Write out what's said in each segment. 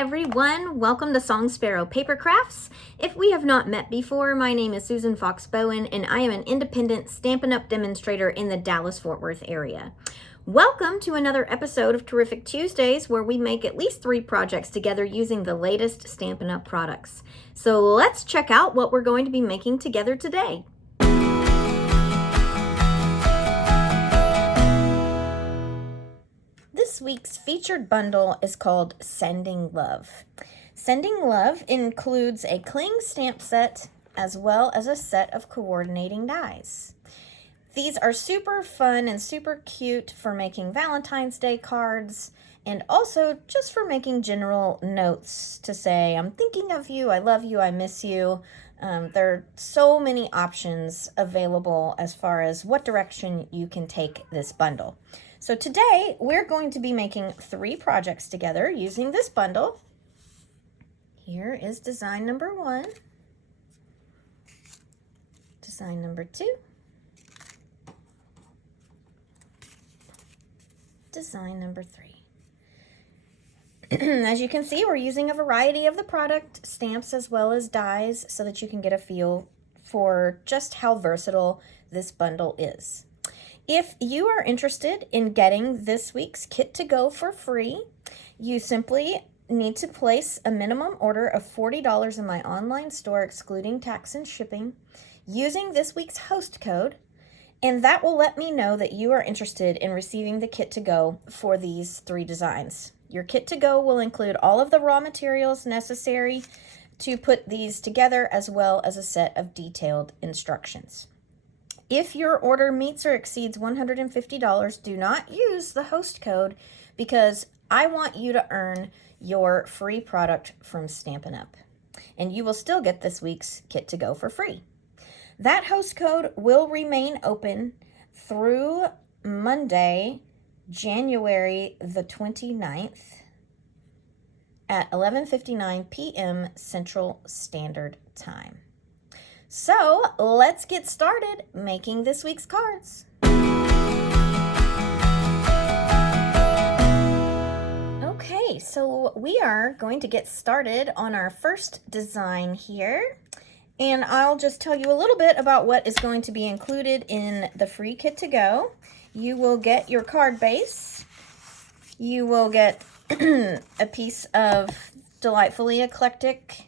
everyone, welcome to Song Sparrow Paper Crafts. If we have not met before, my name is Susan Fox Bowen and I am an independent Stampin' Up! Demonstrator in the Dallas-Fort Worth area. Welcome to another episode of Terrific Tuesdays, where we make at least 3 projects together using the latest Stampin' Up! Products. So let's check out what we're going to be making together today. This week's featured bundle is called Sending Love. Sending Love includes a cling stamp set as well as a set of coordinating dies. These are super fun and super cute for making Valentine's Day cards and also just for making general notes to say, I'm thinking of you, I love you, I miss you. There are so many options available as far as what direction you can take this bundle. So today we're going to be making 3 projects together using this bundle. Here is design number 1, design number 2, design number 3. As you can see, we're using a variety of the product stamps as well as dies so that you can get a feel for just how versatile this bundle is. If you are interested in getting this week's kit to go for free, you simply need to place a minimum order of $40 in my online store, excluding tax and shipping, using this week's host code, and that will let me know that you are interested in receiving the kit to go for these 3 designs. Your kit to go will include all of the raw materials necessary to put these together, as well as a set of detailed instructions. If your order meets or exceeds $150, do not use the host code because I want you to earn your free product from Stampin' Up! And you will still get this week's kit to go for free. That host code will remain open through Monday, January the 29th at 11:59 p.m. Central Standard Time. So let's get started making this week's cards. Okay, so we are going to get started on our first design here. And I'll just tell you a little bit about what is going to be included in the free kit to go. You will get your card base. You will get a piece of delightfully eclectic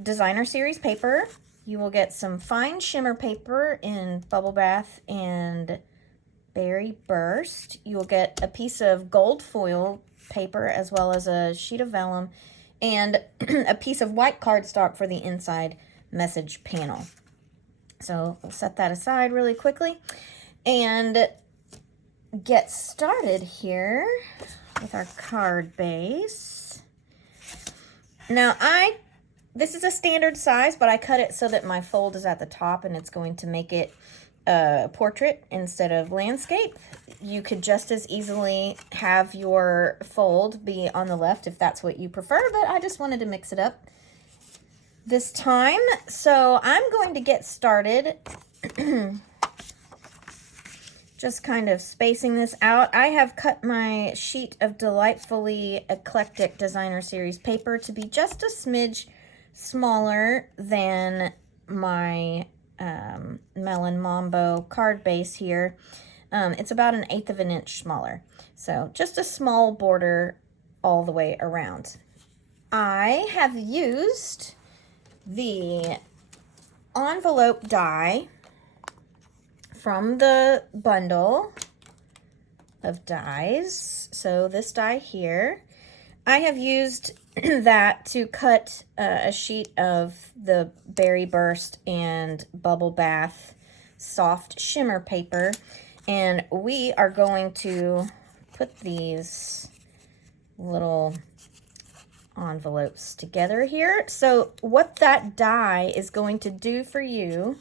designer series paper. You will get some fine shimmer paper in Bubble Bath and Berry Burst. You will get a piece of gold foil paper as well as a sheet of vellum and a piece of white cardstock for the inside message panel. So we'll set that aside really quickly and get started here with our card base. Now this is a standard size, but I cut it so that my fold is at the top and it's going to make it a portrait instead of landscape. You could just as easily have your fold be on the left if that's what you prefer, but I just wanted to mix it up this time. So I'm going to get started just kind of spacing this out. I have cut my sheet of delightfully eclectic designer series paper to be just a smidge smaller than my Melon Mambo card base here. It's about 1/8 of an inch smaller. So just a small border all the way around. I have used the envelope die from the bundle of dies. So this die here, I have used that to cut a sheet of the Berry Burst and Bubble Bath soft shimmer paper, and we are going to put these little envelopes together here. So what that die is going to do for you,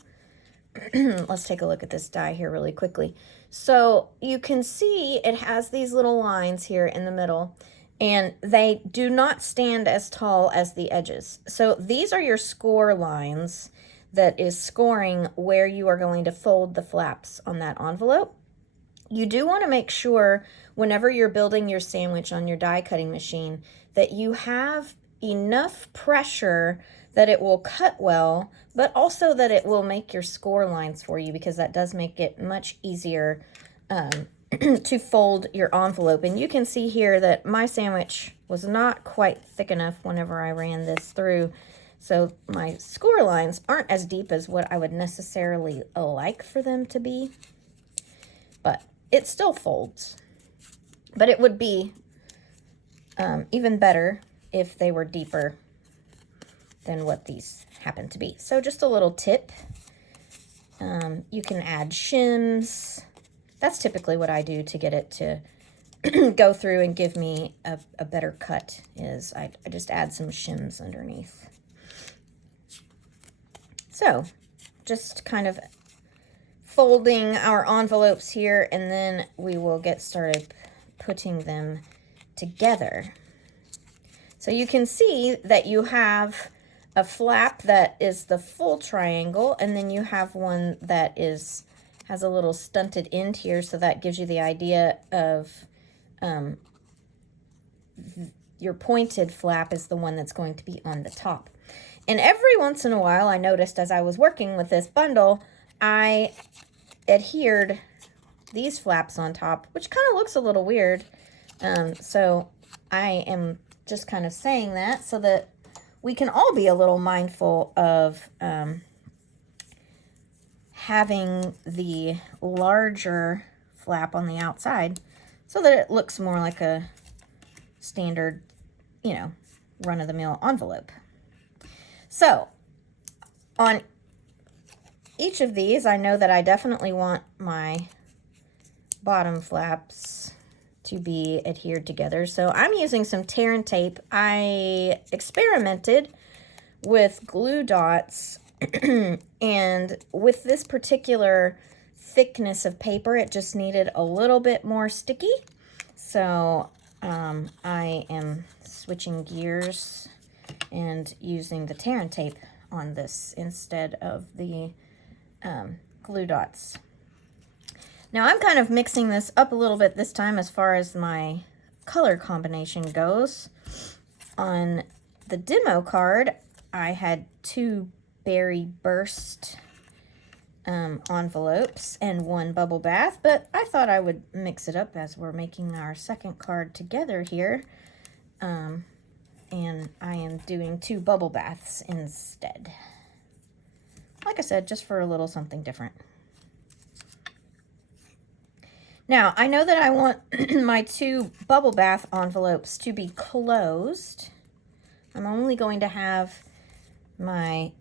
let's take a look at this die here really quickly. So you can see it has these little lines here in the middle, and they do not stand as tall as the edges. So these are your score lines that is scoring where you are going to fold the flaps on that envelope. You do want to make sure whenever you're building your sandwich on your die cutting machine that you have enough pressure that it will cut well, but also that it will make your score lines for you, because that does make it much easier to fold your envelope. And you can see here that my sandwich was not quite thick enough whenever I ran this through. So my score lines aren't as deep as what I would necessarily like for them to be, but it still folds. But it would be even better if they were deeper than what these happen to be. So just a little tip. You can add shims. That's typically what I do to get it to go through and give me a better cut, is I just add some shims underneath. So just kind of folding our envelopes here, and then we will get started putting them together. So you can see that you have a flap that is the full triangle, and then you have one that has a little stunted end here, so that gives you the idea of your pointed flap is the one that's going to be on the top. And every once in a while, I noticed as I was working with this bundle, I adhered these flaps on top, which kind of looks a little weird. So I am just kind of saying that so that we can all be a little mindful of having the larger flap on the outside so that it looks more like a standard, you know, run-of-the-mill envelope. So on each of these, I know that I definitely want my bottom flaps to be adhered together. So I'm using some tear and tape. I experimented with glue dots and with this particular thickness of paper, it just needed a little bit more sticky. So I am switching gears and using the tear and tape on this instead of the glue dots. Now I'm kind of mixing this up a little bit this time as far as my color combination goes. On the demo card, I had 2 berry burst envelopes and 1 bubble bath, but I thought I would mix it up as we're making our second card together here. And I am doing 2 bubble baths instead. Like I said, just for a little something different. Now, I know that I want my 2 bubble bath envelopes to be closed. I'm only going to have my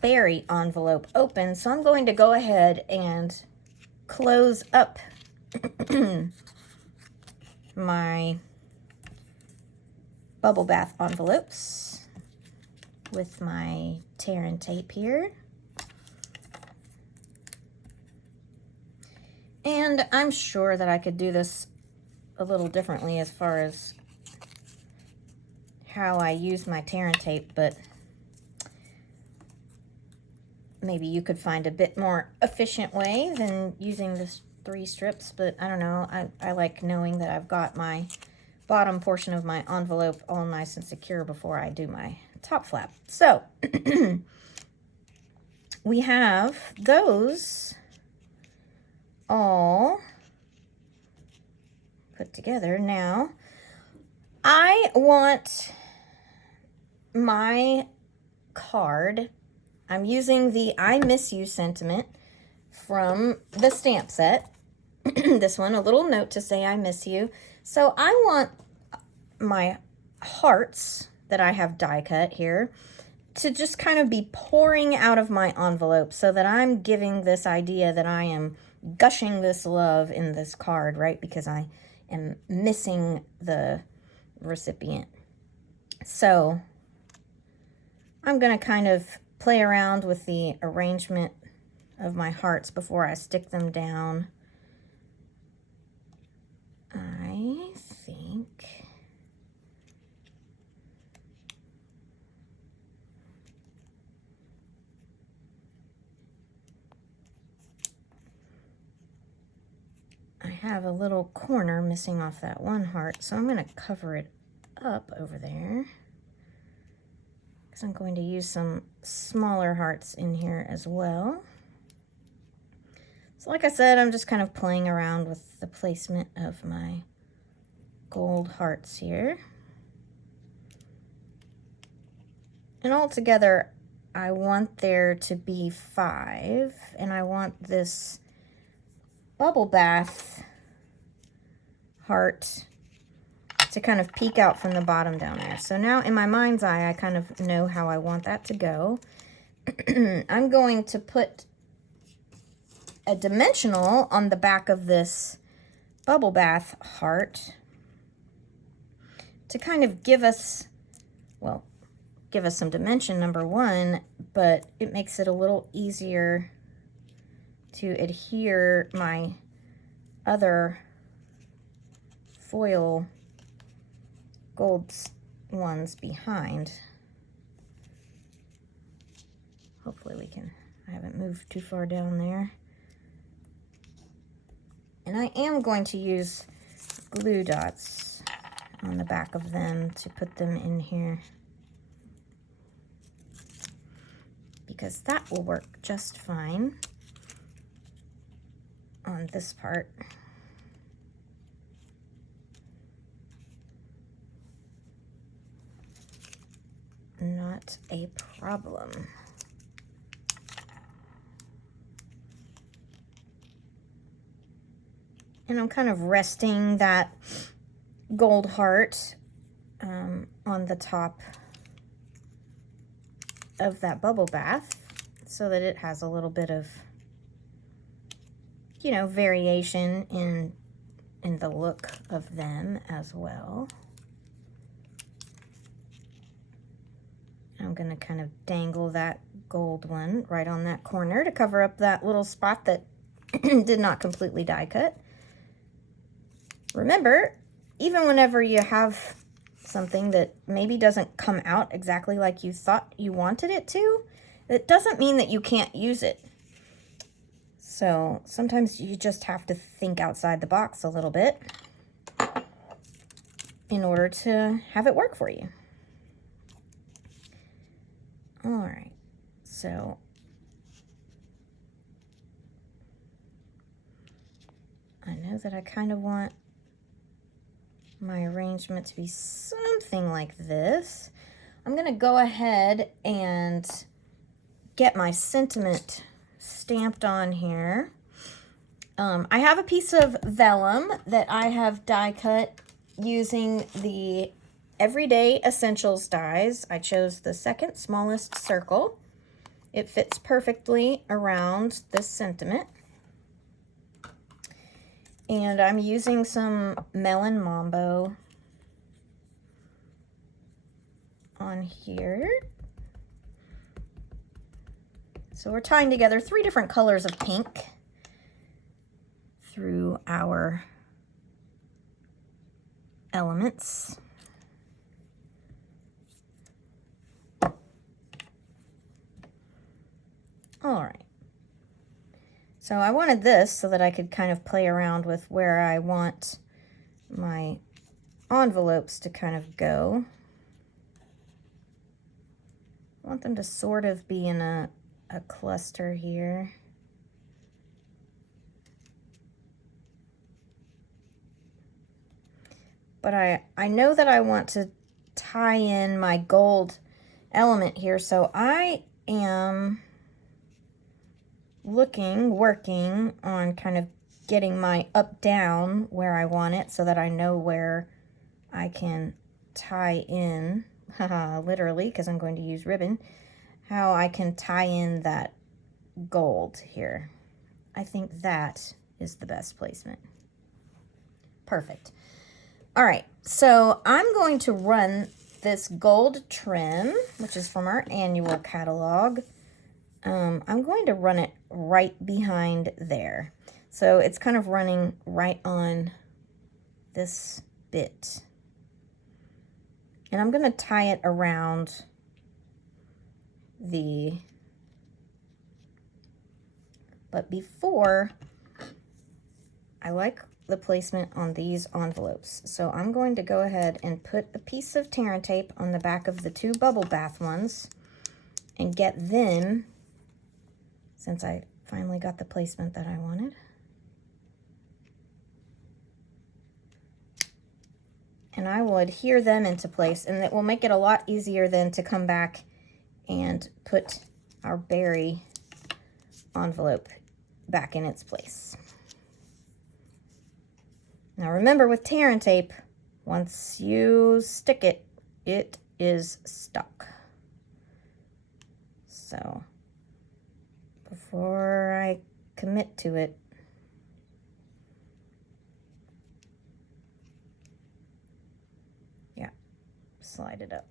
berry envelope open, so I'm going to go ahead and close up my bubble bath envelopes with my tear and tape here. And I'm sure that I could do this a little differently as far as how I use my tear and tape, but maybe you could find a bit more efficient way than using this 3 strips, but I don't know. I like knowing that I've got my bottom portion of my envelope all nice and secure before I do my top flap. So we have those all put together. Now I want my card, I'm using the I miss you sentiment from the stamp set. This one, a little note to say I miss you. So I want my hearts that I have die cut here to just kind of be pouring out of my envelope so that I'm giving this idea that I am gushing this love in this card, right? Because I am missing the recipient. So I'm going to kind of play around with the arrangement of my hearts before I stick them down. I think have a little corner missing off that one heart, so I'm going to cover it up over there, because I'm going to use some smaller hearts in here as well. So like I said, I'm just kind of playing around with the placement of my gold hearts here. And all together, I want there to be 5, and I want this bubble bath heart to kind of peek out from the bottom down there. So now in my mind's eye, I kind of know how I want that to go. I'm going to put a dimensional on the back of this bubble bath heart to kind of give us, well, give us some dimension, number one, but it makes it a little easier to adhere my other foil gold ones behind. Hopefully we can, I haven't moved too far down there. And I am going to use glue dots on the back of them to put them in here, because that will work just fine on this part. Not a problem. And I'm kind of resting that gold heart on the top of that bubble bath so that it has a little bit of, you know, variation in the look of them as well. I'm going to kind of dangle that gold one right on that corner to cover up that little spot that did not completely die cut. Remember, even whenever you have something that maybe doesn't come out exactly like you thought you wanted it to, it doesn't mean that you can't use it. So sometimes you just have to think outside the box a little bit in order to have it work for you. All right, so I know that I kind of want my arrangement to be something like this. I'm going to go ahead and get my sentiment stamped on here. I have a piece of vellum that I have die cut using the Everyday Essentials dies. I chose the second smallest circle. It fits perfectly around this sentiment. And I'm using some Melon Mambo on here. So we're tying together 3 different colors of pink through our elements. All right. So I wanted this so that I could kind of play around with where I want my envelopes to kind of go. I want them to sort of be in a cluster here. But I know that I want to tie in my gold element here, so I am working on kind of getting my up down where I want it so that I know where I can tie in, literally, because I'm going to use ribbon, how I can tie in that gold here. I think that is the best placement. Perfect. All right, so I'm going to run this gold trim, which is from our annual catalog. I'm going to run it right behind there. So it's kind of running right on this bit. And I'm going to tie it around but before I like the placement on these envelopes. So I'm going to go ahead and put a piece of Tear and Tape on the back of the 2 bubble bath ones and get them, since I finally got the placement that I wanted. And I will adhere them into place, and it will make it a lot easier then to come back and put our berry envelope back in its place. Now remember, with Tear and Tape, once you stick it, it is stuck. So before I commit to it, slide it up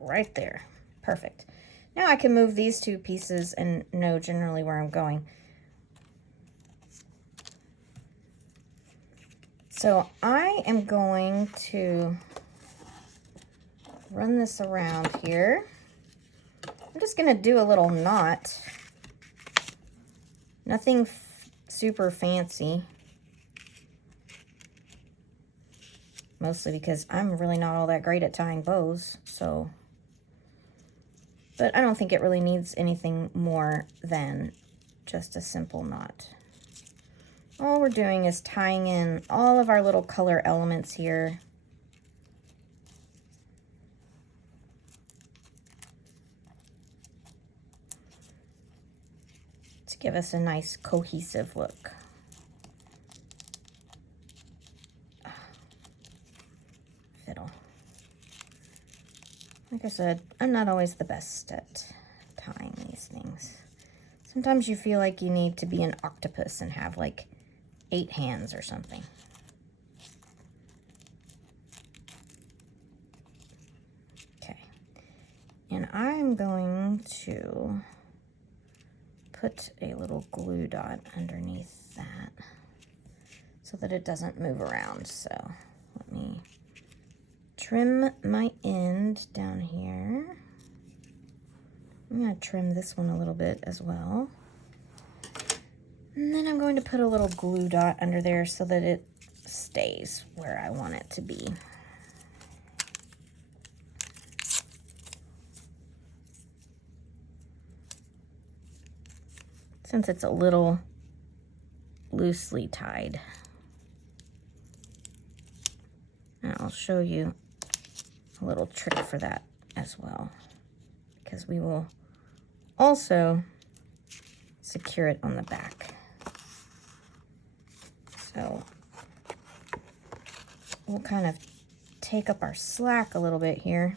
right there. Perfect. Now I can move these 2 pieces and know generally where I'm going. So I am going to run this around here. I'm just going to do a little knot. Nothing super fancy. Mostly because I'm really not all that great at tying bows, so. But I don't think it really needs anything more than just a simple knot. All we're doing is tying in all of our little color elements here. To give us a nice cohesive look. Fiddle. Like I said, I'm not always the best at tying these things. Sometimes you feel like you need to be an octopus and have like 8 hands or something. Okay. And I'm going to put a little glue dot underneath that so that it doesn't move around. So let me trim my end down here. I'm going to trim this one a little bit as well. And then I'm going to put a little glue dot under there so that it stays where I want it to be. Since it's a little loosely tied. And I'll show you a little trick for that as well, because we will also secure it on the back. So we'll kind of take up our slack a little bit here.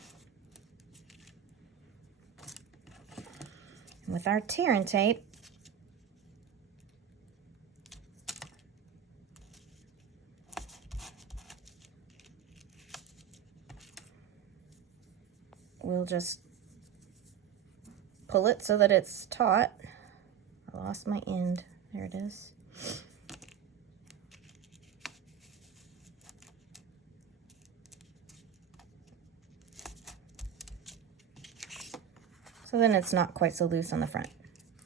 And with our Tear and Tape, we'll just pull it so that it's taut. I lost my end. There it is. So then it's not quite so loose on the front.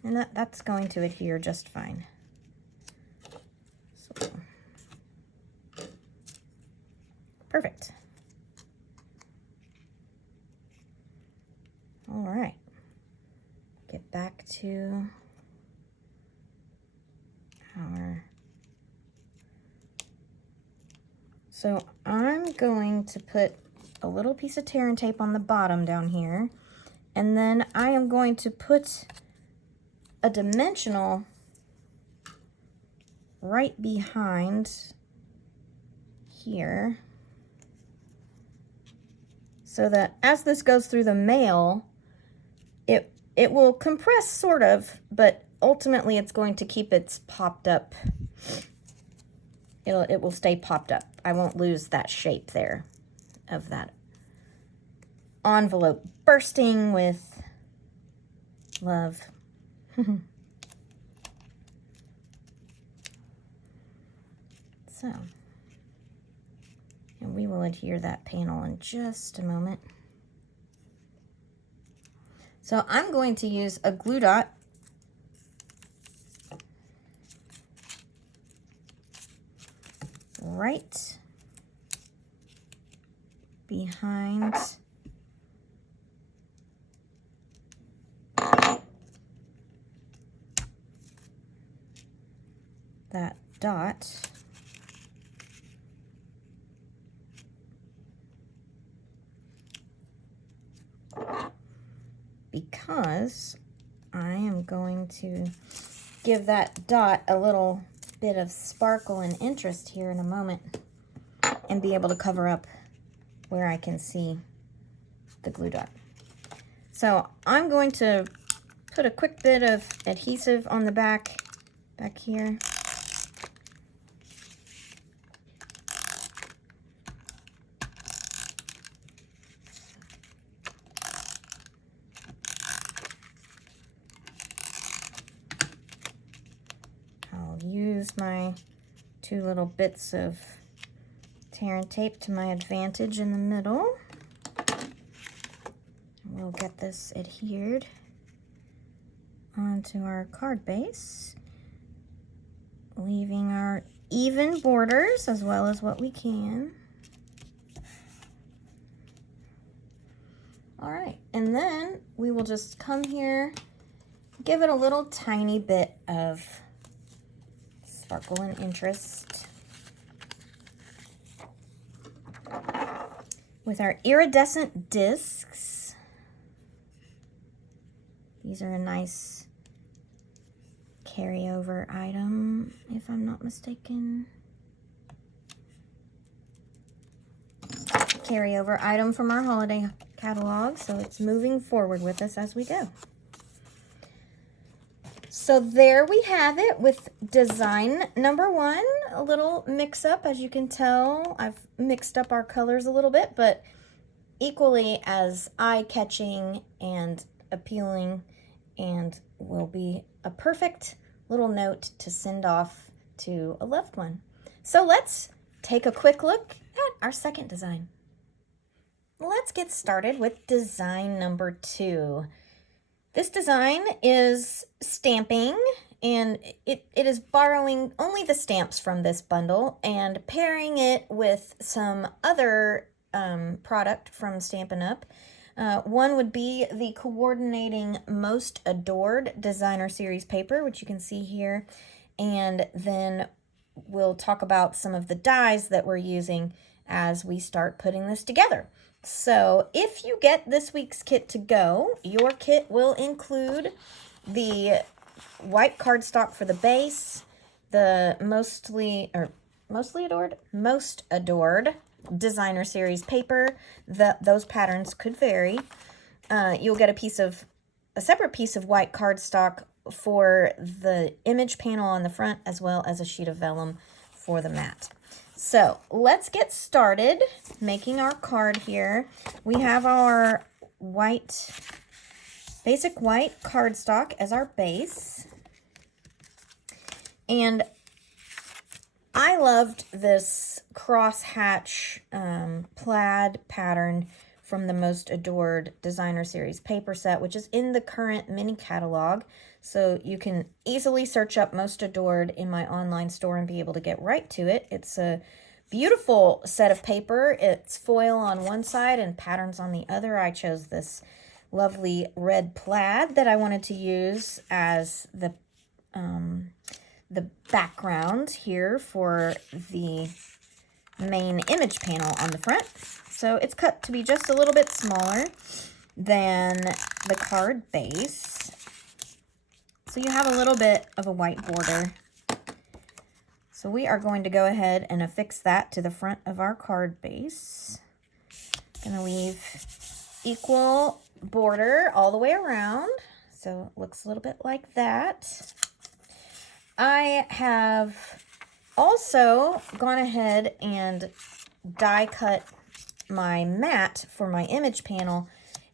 And that's going to adhere just fine. So, perfect. All right. Get back to our... So I'm going to put a little piece of Tear and Tape on the bottom down here. And then I am going to put a dimensional right behind here so that as this goes through the mail, it will compress sort of, but ultimately it's going to keep its popped up. It will stay popped up. I won't lose that shape there of that envelope bursting with love. So, and we will adhere that panel in just a moment. So I'm going to use a glue dot right behind that dot. Because I am going to give that dot a little bit of sparkle and interest here in a moment and be able to cover up where I can see the glue dot. So I'm going to put a quick bit of adhesive on the back here. I'll use my 2 little bits of tear and tape to my advantage in the middle. We'll get this adhered onto our card base, leaving our even borders as well as what we can. All right, and then we will just come here, give it a little tiny bit of sparkle and interest with our iridescent discs. These are a nice carryover item, if I'm not mistaken. Carryover item from our holiday catalog, so it's moving forward with us as we go. So there we have it with design number 1. A little mix-up, as you can tell. I've mixed up our colors a little bit, but equally as eye-catching and appealing, and will be a perfect little note to send off to a loved one. So let's take a quick look at our second design. Let's get started with design number 2. This design is stamping, and it is borrowing only the stamps from this bundle and pairing it with some other product from Stampin' Up. One would be the coordinating Most Adored Designer Series paper, which you can see here, and then we'll talk about some of the dies that we're using as we start putting this together. So if you get this week's kit to go, your kit will include the white cardstock for the base, the Most Adored Designer Series paper. Those patterns could vary. You'll get a separate piece of white cardstock for the image panel on the front, as well as a sheet of vellum for the mat. So let's get started making our card here. We have our basic white cardstock as our base. And I loved this crosshatch plaid pattern from the Most Adored Designer Series paper set, which is in the current mini catalog. So you can easily search up Most Adored in my online store and be able to get right to it. It's a beautiful set of paper. It's foil on one side and patterns on the other. I chose this lovely red plaid that I wanted to use as the background here for the main image panel on the front. So it's cut to be just a little bit smaller than the card base. So you have a little bit of a white border. So we are going to go ahead and affix that to the front of our card base. Gonna leave equal border all the way around. So it looks a little bit like that. I have also gone ahead and die cut my mat for my image panel,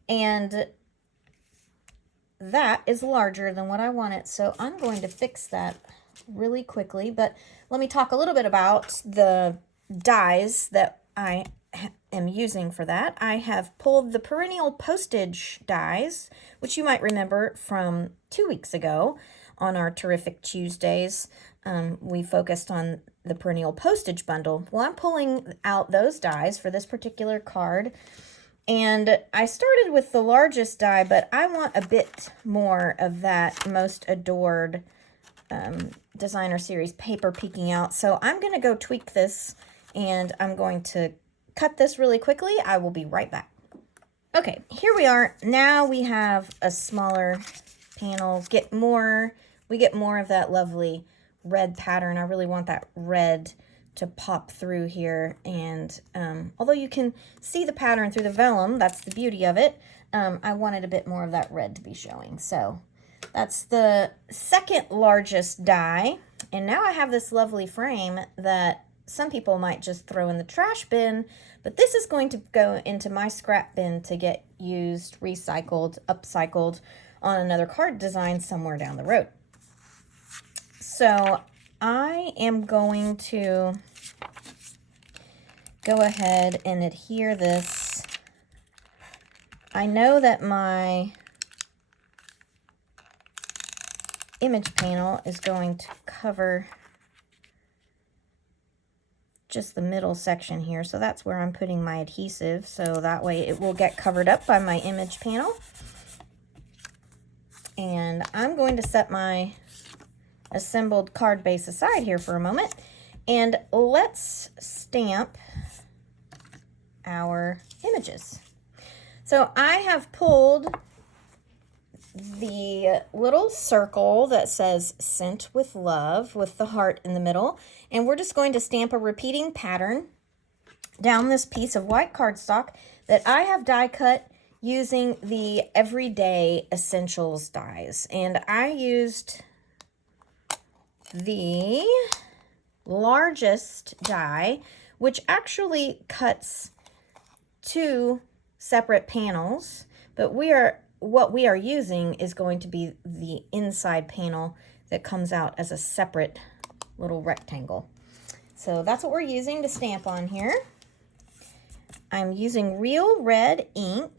and that is larger than what I wanted, so I'm going to fix that really quickly. But let me talk a little bit about the dies that I am using for that. I have pulled the Perennial Postage dies, which you might remember from 2 weeks ago on our Terrific Tuesdays. we focused on the perennial postage bundle. Well, I'm pulling out those dies for this particular card. And I started with the largest die, but I want a bit more of that Most Adored Designer Series paper peeking out. So I'm going to go tweak this, and I'm going to cut this really quickly. I will be right back. Okay, here we are. Now we have a smaller panel. We get more of that lovely red pattern. I really want that red to pop through here, and although you can see the pattern through the vellum, that's the beauty of it, I wanted a bit more of that red to be showing. So that's the second largest die, and now I have this lovely frame that some people might just throw in the trash bin, but this is going to go into my scrap bin to get used, recycled, upcycled on another card design somewhere down the road. So I am going to go ahead and adhere this. I know that my image panel is going to cover just the middle section here, so that's where I'm putting my adhesive, so that way it will get covered up by my image panel. And I'm going to set my assembled card base aside here for a moment, and let's stamp our images. So I have pulled the little circle that says Sent with Love with the heart in the middle, and we're just going to stamp a repeating pattern down this piece of white cardstock that I have die cut using the Everyday Essentials dies. And I used the largest die, which actually cuts two separate panels, but what we are using is going to be the inside panel that comes out as a separate little rectangle. So that's what we're using to stamp on here. I'm using real red ink,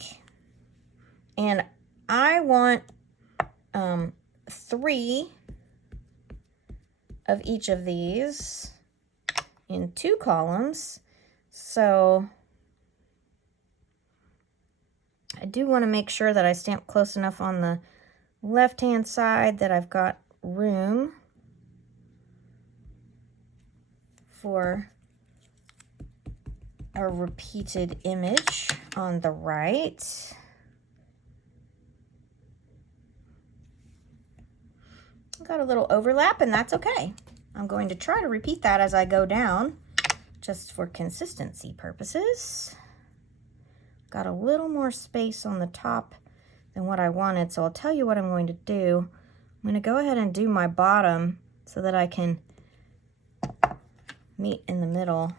and I want 3 of each of these in 2 columns. So I do want to make sure that I stamp close enough on the left-hand side that I've got room for a repeated image on the right. Got a little overlap, and that's okay. I'm going to try to repeat that as I go down, just for consistency purposes. Got a little more space on the top than what I wanted, so I'll tell you what I'm going to do. I'm going to go ahead and do my bottom so that I can meet in the middle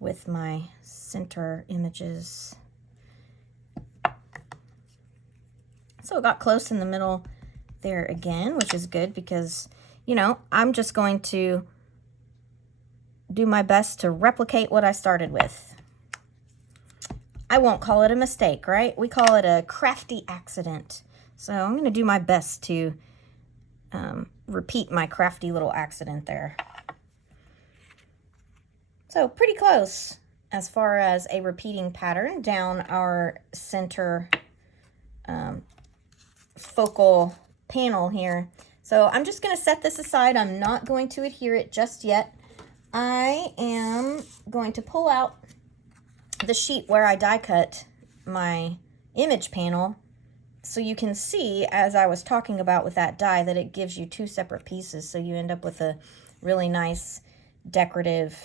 with my center images. So it got close in the middle there again, which is good because, you know, I'm just going to do my best to replicate what I started with. I won't call it a mistake, right? We call it a crafty accident. So I'm going to do my best to repeat my crafty little accident there. So pretty close as far as a repeating pattern down our center focal panel here. So I'm just going to set this aside. I'm not going to adhere it just yet. I am going to pull out the sheet where I die cut my image panel, so you can see, as I was talking about with that die, that it gives you 2 separate pieces, so you end up with a really nice decorative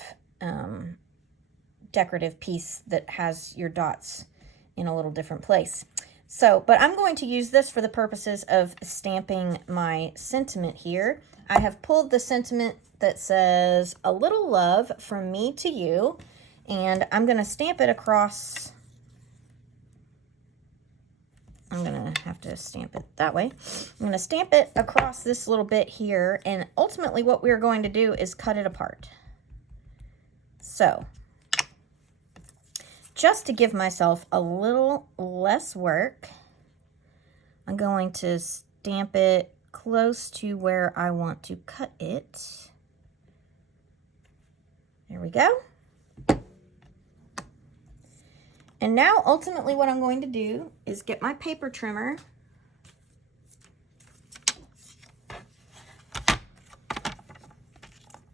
piece that has your dots in a little different place. So, but I'm going to use this for the purposes of stamping my sentiment here. I have pulled the sentiment that says, "A little love from me to you," and I'm going to stamp it across. I'm going to have to stamp it that way. I'm going to stamp it across this little bit here, and ultimately what we're going to do is cut it apart. So, just to give myself a little less work, I'm going to stamp it close to where I want to cut it. There we go. And now ultimately what I'm going to do is get my paper trimmer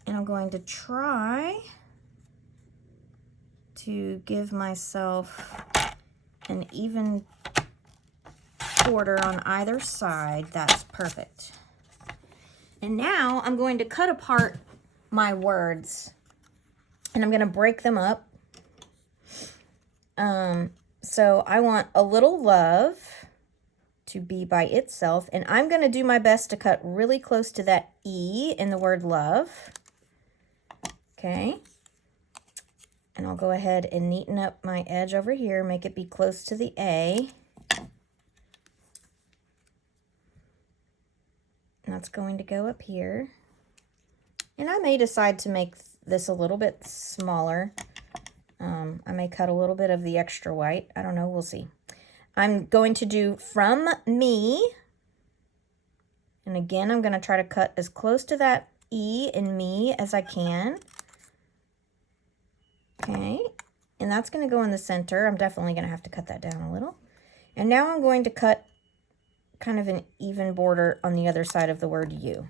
and I'm going to try to give myself an even border on either side. That's perfect. And now I'm going to cut apart my words and I'm going to break them up. So I want a little love to be by itself, and I'm going to do my best to cut really close to that E in the word love. Okay. And I'll go ahead and neaten up my edge over here, make it be close to the A. And that's going to go up here. And I may decide to make this a little bit smaller. I may cut a little bit of the extra white. I don't know. We'll see. I'm going to do from me. And again, I'm going to try to cut as close to that E in me as I can. Okay. And that's going to go in the center. I'm definitely going to have to cut that down a little. And now I'm going to cut kind of an even border on the other side of the word you.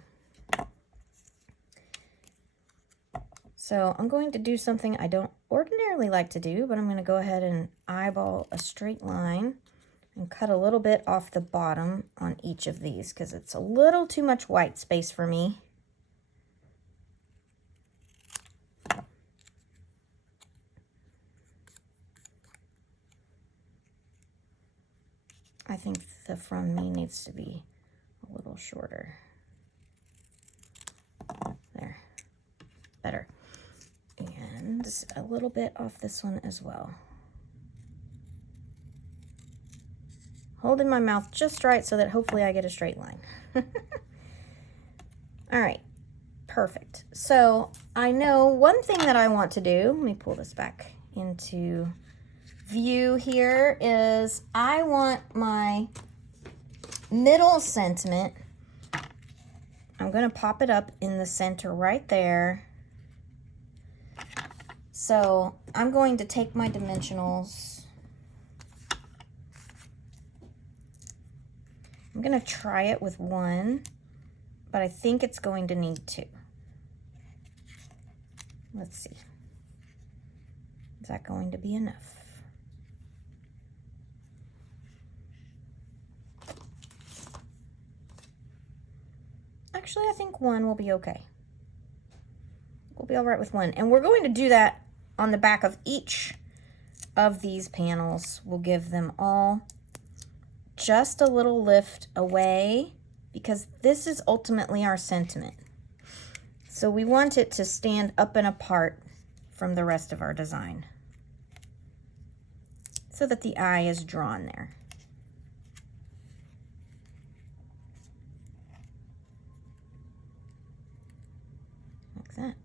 So I'm going to do something I don't ordinarily like to do, but I'm going to go ahead and eyeball a straight line and cut a little bit off the bottom on each of these because it's a little too much white space for me. I think the from me needs to be a little shorter. There, better. And a little bit off this one as well. Holding my mouth just right so that hopefully I get a straight line. All right, perfect. So I know one thing that I want to do, let me pull this back into view here, is I want my middle sentiment, I'm going to pop it up in the center right there. So I'm going to take my dimensionals. I'm going to try it with 1, but I think it's going to need 2. Let's see. Is that going to be enough? Actually, I think 1 will be okay. We'll be all right with 1. And we're going to do that on the back of each of these panels. We'll give them all just a little lift away because this is ultimately our sentiment. So we want it to stand up and apart from the rest of our design so that the eye is drawn there. Like that.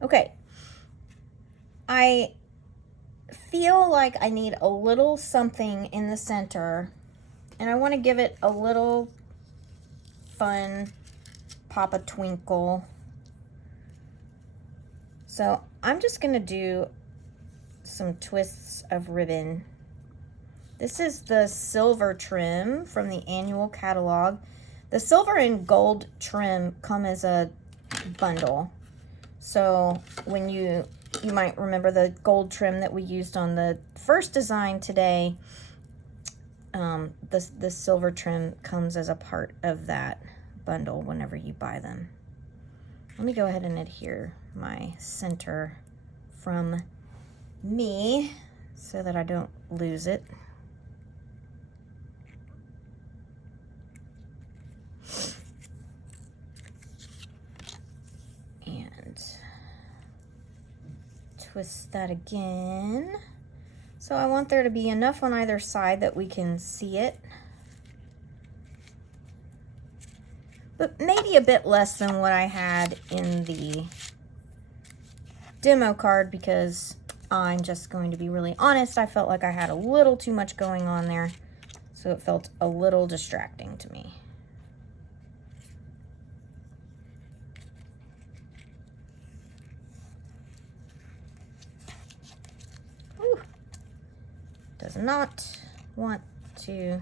Okay. I feel like I need a little something in the center, and I want to give it a little fun pop a twinkle. So I'm just going to do some twists of ribbon. This is the silver trim from the annual catalog. The silver and gold trim come as a bundle. So when you might remember the gold trim that we used on the first design today. The silver trim comes as a part of that bundle whenever you buy them. Let me go ahead and adhere my center from me so that I don't lose it. And twist that again. So I want there to be enough on either side that we can see it, but maybe a bit less than what I had in the demo card because I'm just going to be really honest. I felt like I had a little too much going on there, so it felt a little distracting to me. does not want to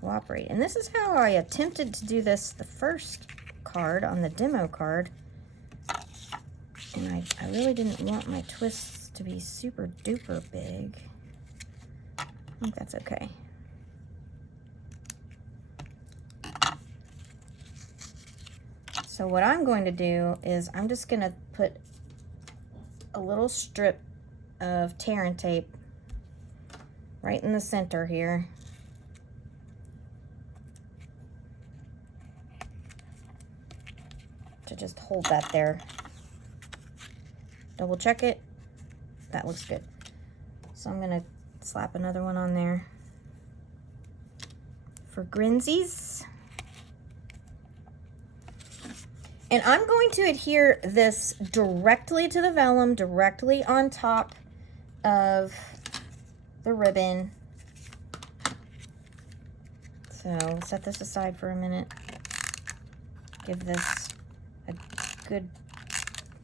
cooperate. And this is how I attempted to do this the first card on the demo card. And I really didn't want my twists to be super duper big. I think that's okay. So what I'm going to do is I'm just going to put a little strip of tear and tape right in the center here. To just hold that there. Double check it. That looks good. So I'm going to slap another one on there for grinsies. And I'm going to adhere this directly to the vellum, directly on top of the ribbon. So set this aside for a minute. Give this a good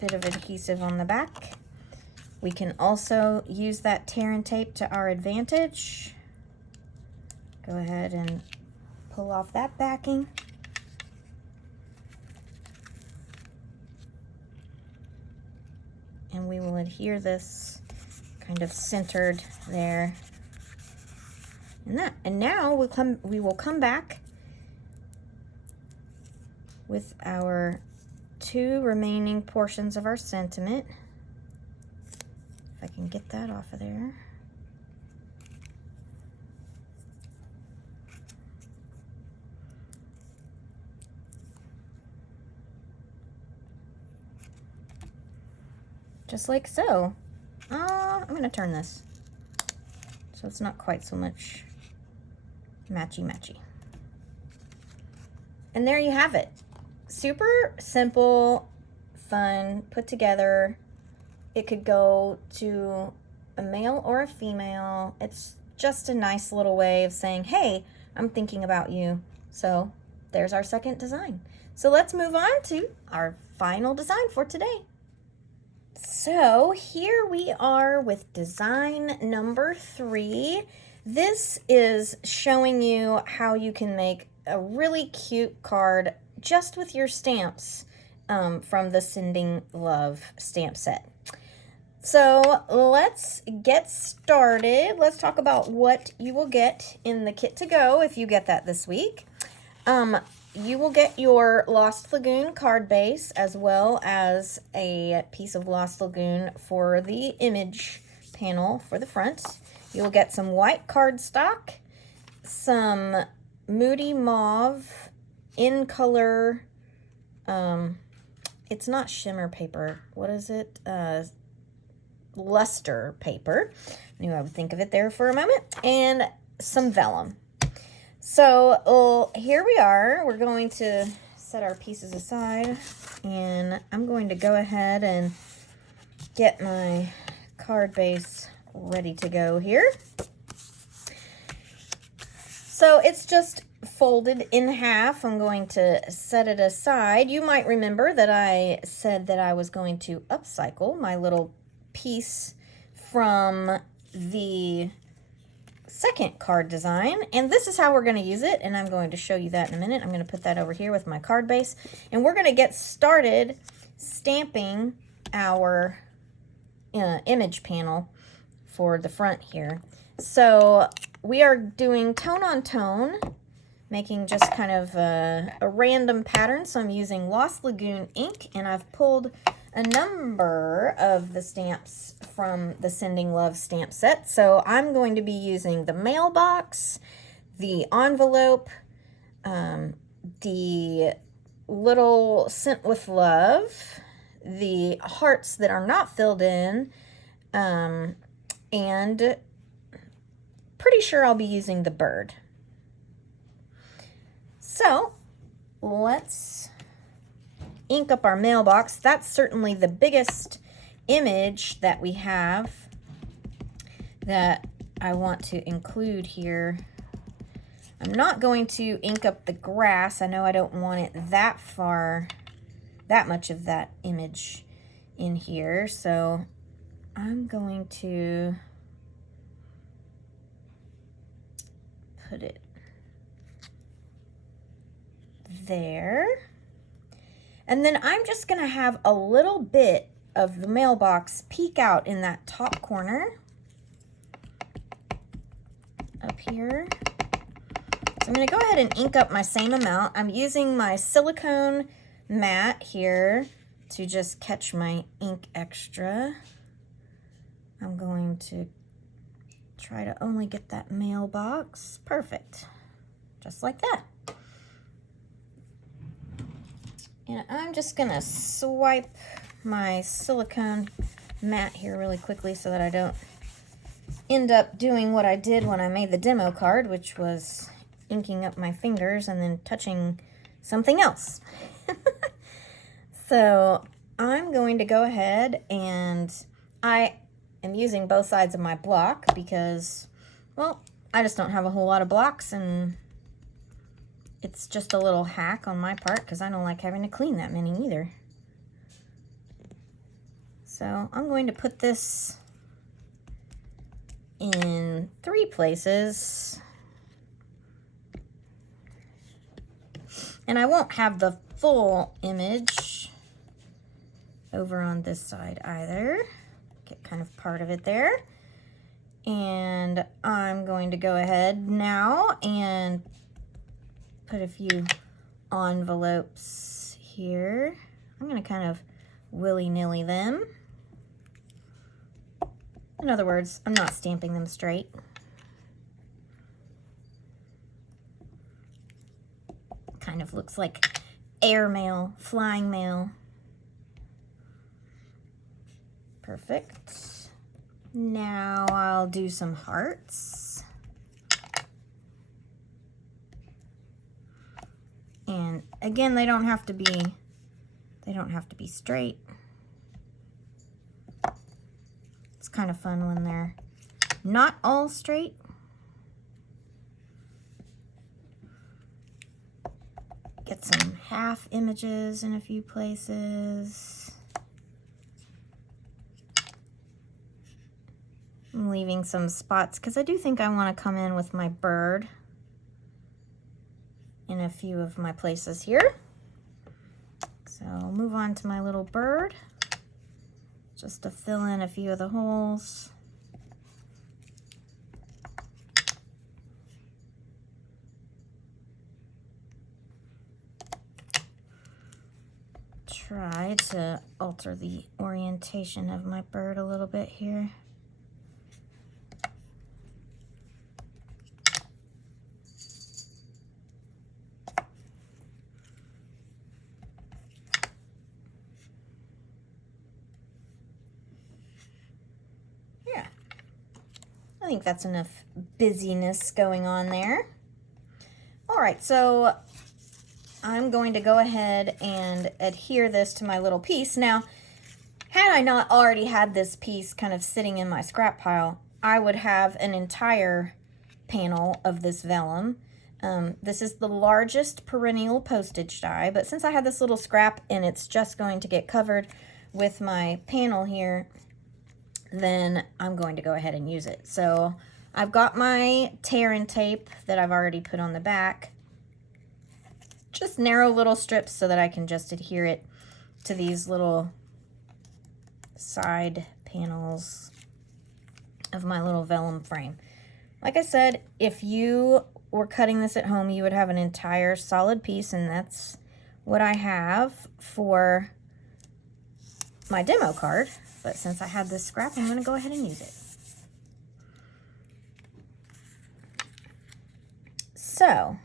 bit of adhesive on the back. We can also use that tear and tape to our advantage. Go ahead and pull off that backing. And we will adhere this kind of centered there. And now we will come back with our 2 remaining portions of our sentiment. If I can get that off of there. Just like so. I'm going to turn this so it's not quite so much matchy-matchy. And there you have it. Super simple, fun, put together. It could go to a male or a female. It's just a nice little way of saying, hey, I'm thinking about you. So there's our second design. So let's move on to our final design for today. So here we are with design number 3. This is showing you how you can make a really cute card just with your stamps from the Sending Love stamp set. So let's get started. Let's talk about what you will get in the kit to go if you get that this week. You will get your Lost Lagoon card base as well as a piece of Lost Lagoon for the image panel for the front. You'll get some white cardstock, some Moody Mauve in color, it's not shimmer paper. What is it? Luster paper. I knew I would think of it there for a moment. And some vellum. So here we are. We're going to set our pieces aside, and I'm going to go ahead and get my card base ready to go here. So it's just folded in half. I'm going to set it aside. You might remember that I said that I was going to upcycle my little piece from the second card design, and this is how we're going to use it, and I'm going to show you that in a minute. I'm going to put that over here with my card base, and we're going to get started stamping our image panel for the front here. So we are doing tone on tone, making just kind of a random pattern. So I'm using Lost Lagoon ink, and I've pulled a number of the stamps from the Sending Love stamp set. So I'm going to be using the mailbox, the envelope, the little Sent with Love, the hearts that are not filled in, and pretty sure I'll be using the bird. So let's ink up our mailbox. That's certainly the biggest image that we have that I want to include here. I'm not going to ink up the grass. I know I don't want it that far, that much of that image in here. So I'm going to put it there. And then I'm just going to have a little bit of the mailbox peek out in that top corner up here. So I'm going to go ahead and ink up my same amount. I'm using my silicone mat here to just catch my ink extra. I'm going to try to only get that mailbox. Perfect. Just like that. And I'm just going to swipe my silicone mat here really quickly so that I don't end up doing what I did when I made the demo card, which was inking up my fingers and then touching something else. So I'm going to go ahead, and I am using both sides of my block because, well, I just don't have a whole lot of blocks, and it's just a little hack on my part because I don't like having to clean that many either. So I'm going to put this in 3 places. And I won't have the full image over on this side either. Get kind of part of it there. And I'm going to go ahead now and put a few envelopes here. I'm going to kind of willy-nilly them. In other words, I'm not stamping them straight. Kind of looks like airmail, flying mail. Perfect. Now I'll do some hearts. And again, they don't have to be straight. It's kind of fun when they're not all straight. Get some half images in a few places. I'm leaving some spots because I do think I want to come in with my bird in a few of my places here. So I'll move on to my little bird just to fill in a few of the holes. Try to alter the orientation of my bird a little bit here. Yeah, I think that's enough busyness going on there. All right, so I'm going to go ahead and adhere this to my little piece. Now, had I not already had this piece kind of sitting in my scrap pile, I would have an entire panel of this vellum. This is the largest perennial postage die, but since I have this little scrap and it's just going to get covered with my panel here, then I'm going to go ahead and use it. So I've got my tear and tape that I've already put on the back. Just narrow little strips so that I can just adhere it to these little side panels of my little vellum frame. Like I said, if you were cutting this at home, you would have an entire solid piece, and that's what I have for my demo card. But since I have this scrap, I'm going to go ahead and use it. So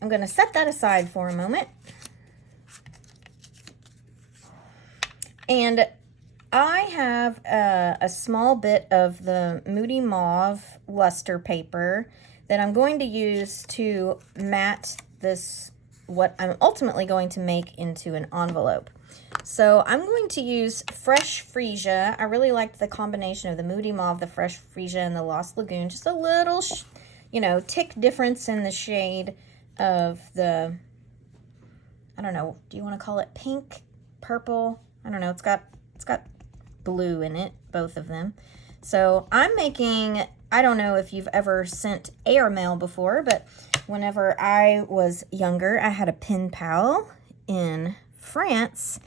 I'm going to set that aside for a moment. And I have a small bit of the Moody Mauve luster paper that I'm going to use to mat this, what I'm ultimately going to make into an envelope. So I'm going to use Fresh Freesia. I really liked the combination of the Moody Mauve, the Fresh Freesia, and the Lost Lagoon. Just a little, tick difference in the shade of the, I don't know, do you want to call it pink, purple? I don't know, it's got blue in it, both of them. So I'm making I don't know if you've ever sent airmail before, but whenever I was younger, I had a pen pal in France.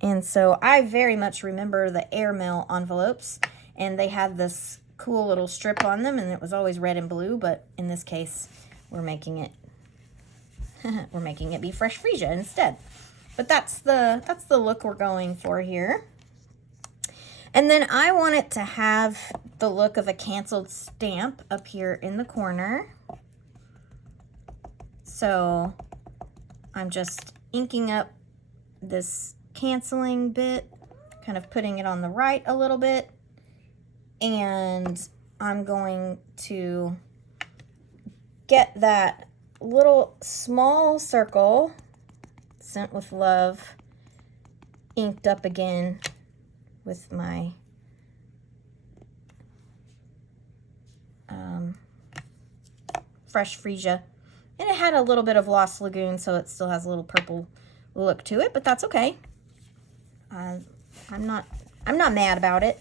And so I very much remember the airmail envelopes, and they had this cool little strip on them, and it was always red and blue, but in this case, we're making it be fresh freesia instead. But that's the look we're going for here. And then I want it to have the look of a canceled stamp up here in the corner. So I'm just inking up this canceling bit, kind of putting it on the right a little bit, and I'm going to get that little small circle, Sent with Love, inked up again with my fresh freesia. And it had a little bit of Lost Lagoon, so it still has a little purple look to it, but that's okay. I'm not mad about it.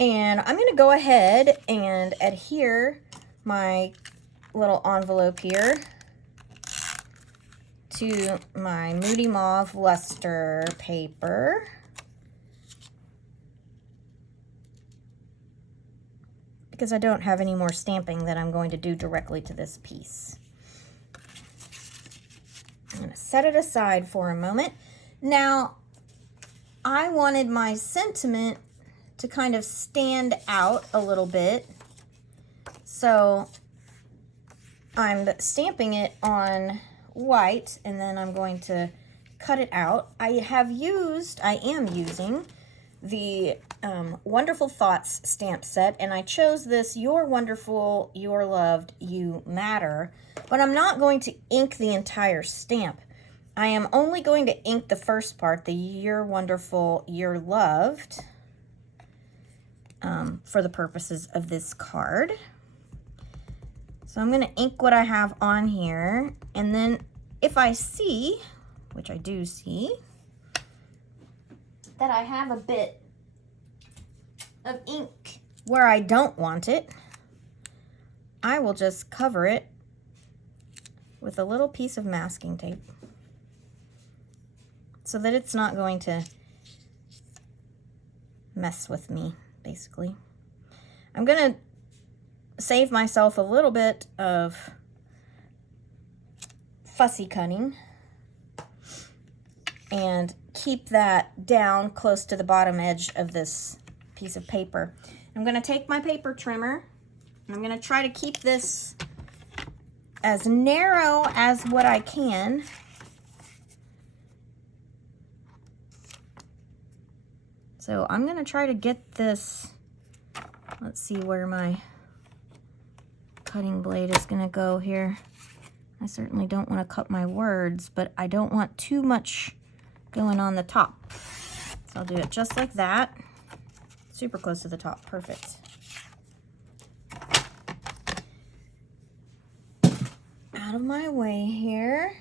And I'm going to go ahead and adhere my little envelope here to my Moody Mauve luster paper. Because I don't have any more stamping that I'm going to do directly to this piece. I'm going to set it aside for a moment. Now, I wanted my sentiment to kind of stand out a little bit. So I'm stamping it on white, and then I'm going to cut it out. I am using the Wonderful Thoughts stamp set, and I chose this You're Wonderful, You're Loved, You Matter, but I'm not going to ink the entire stamp. I am only going to ink the first part, the You're Wonderful, You're Loved, for the purposes of this card. So I'm going to ink what I have on here, and then if I see, which I do see, that I have a bit of ink where I don't want it, I will just cover it with a little piece of masking tape so that it's not going to mess with me, basically. I'm going to save myself a little bit of fussy cutting and keep that down close to the bottom edge of this piece of paper. I'm going to take my paper trimmer, and I'm going to try to keep this as narrow as what I can. So I'm going to try to get this, let's see where my cutting blade is going to go here. I certainly don't want to cut my words, but I don't want too much going on the top. So I'll do it just like that. Super close to the top. Perfect. Out of my way here.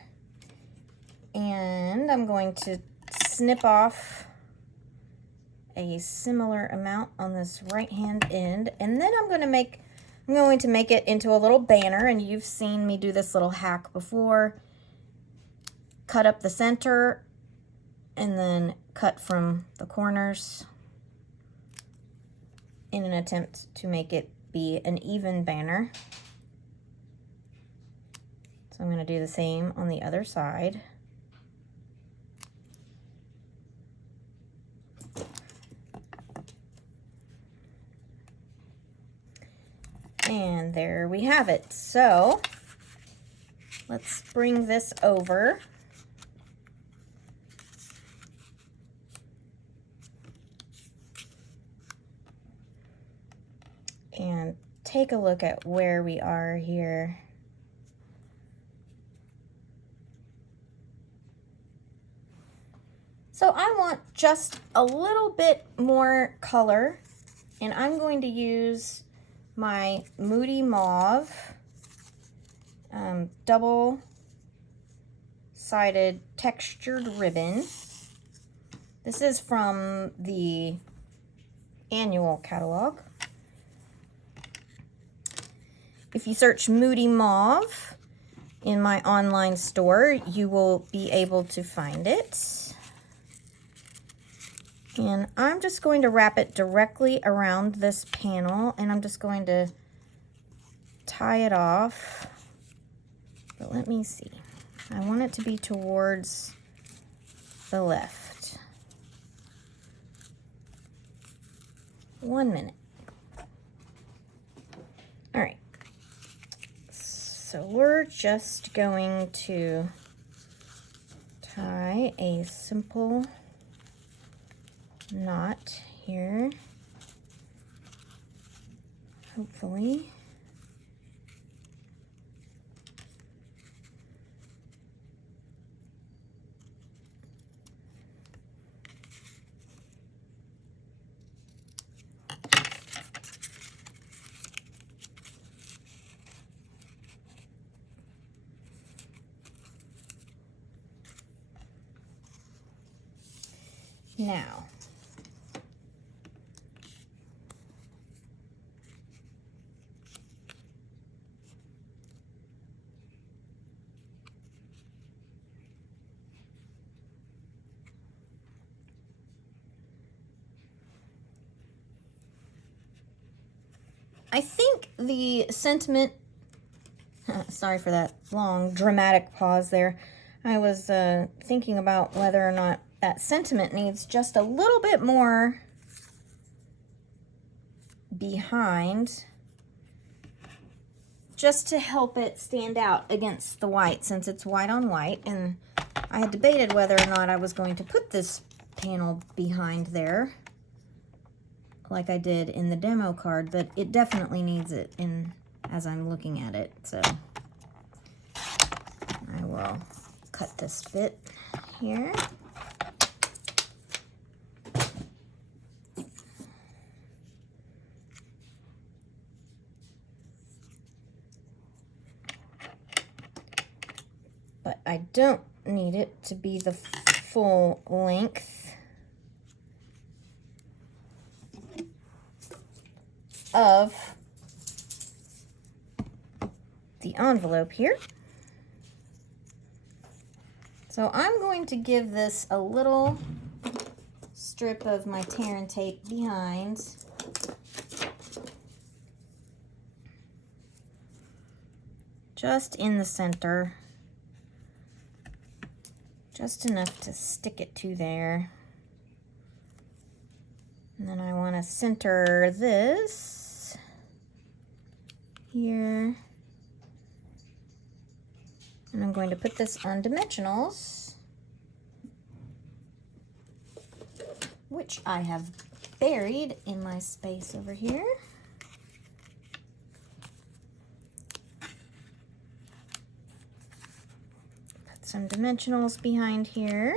And I'm going to snip off a similar amount on this right hand end. And then I'm going to make it into a little banner, and you've seen me do this little hack before. Cut up the center and then cut from the corners in an attempt to make it be an even banner. So I'm going to do the same on the other side. And there we have it. So let's bring this over. And take a look at where we are here. So I want just a little bit more color, and I'm going to use my Moody Mauve double-sided textured ribbon. This is from the annual catalog. If you search Moody Mauve in my online store, you will be able to find it. And I'm just going to wrap it directly around this panel, and I'm just going to tie it off. But let me see. I want it to be towards the left. 1 minute. All right. So we're just going to tie a simple knot here, hopefully. Now, I think the sentiment, sorry for that long dramatic pause there. I was thinking about whether or not that sentiment needs just a little bit more behind, just to help it stand out against the white, since it's white on white. And I had debated whether or not I was going to put this panel behind there like I did in the demo card, but it definitely needs it in as I'm looking at it. So I will cut this bit here. But I don't need it to be the full length of the envelope here. So I'm going to give this a little strip of my tear and tape behind. Just in the center. Just enough to stick it to there. And then I want to center this here. And I'm going to put this on dimensionals, which I have buried in my space over here. Put some dimensionals behind here.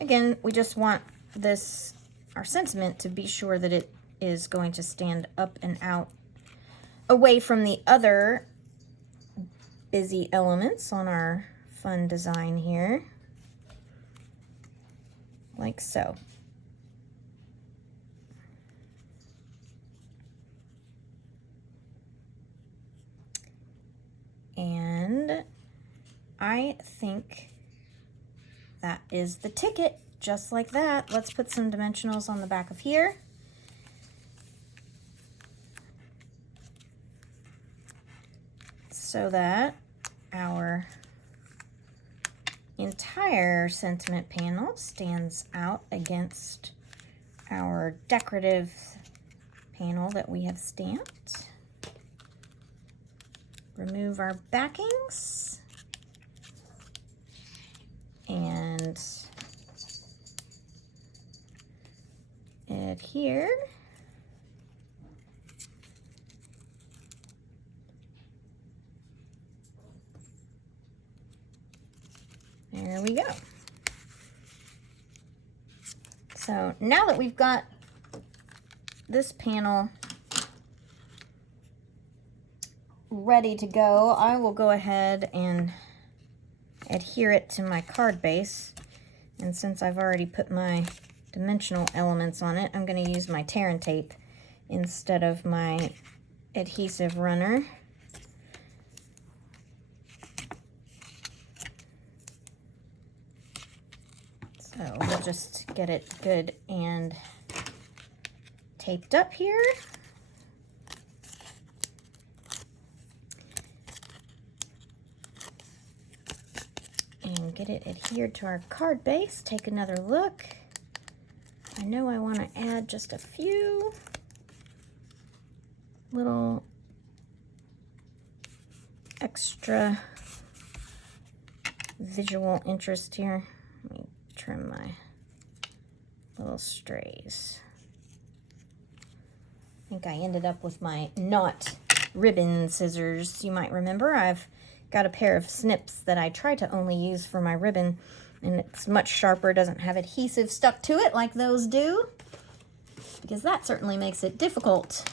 Again, we just want this, our sentiment, to be sure that it is going to stand up and out away from the other busy elements on our fun design here, like so. And I think that is the ticket, just like that. Let's put some dimensionals on the back of here. So that our entire sentiment panel stands out against our decorative panel that we have stamped. Remove our backings and adhere. There we go. So now that we've got this panel ready to go, I will go ahead and adhere it to my card base. And since I've already put my dimensional elements on it, I'm going to use my tear and tape instead of my adhesive runner. So we'll just get it good and taped up here. And get it adhered to our card base. Take another look. I know I want to add just a few little extra visual interest here. Let me trim my little strays. I think I ended up with my not ribbon scissors. You might remember I've got a pair of snips that I try to only use for my ribbon, and it's much sharper, doesn't have adhesive stuck to it like those do, because that certainly makes it difficult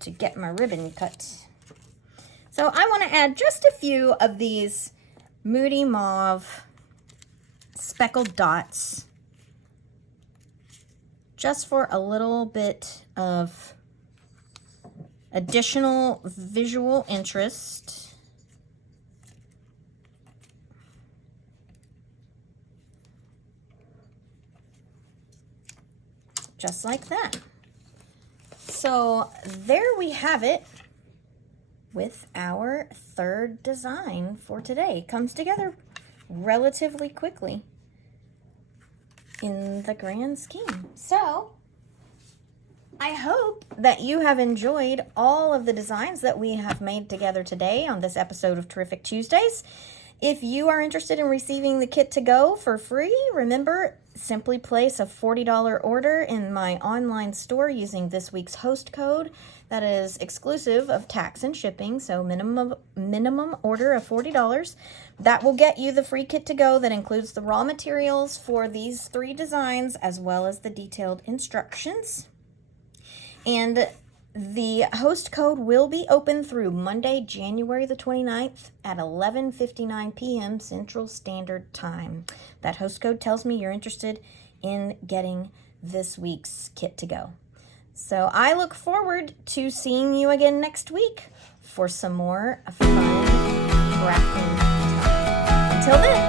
to get my ribbon cut. So I want to add just a few of these Moody Mauve speckled dots, just for a little bit of additional visual interest. Just like that. So there we have it with our third design for today. It comes together relatively quickly in the grand scheme. So I hope that you have enjoyed all of the designs that we have made together today on this episode of Terrific Tuesdays. If you are interested in receiving the kit to go for free, remember, simply place a $40 order in my online store using this week's host code. That is exclusive of tax and shipping, so minimum order of $40. That will get you the free kit to go that includes the raw materials for these 3 designs as well as the detailed instructions. And the host code will be open through Monday, January the 29th at 11:59 p.m. Central Standard Time. That host code tells me you're interested in getting this week's kit to go. So I look forward to seeing you again next week for some more fun crafting time. Until then.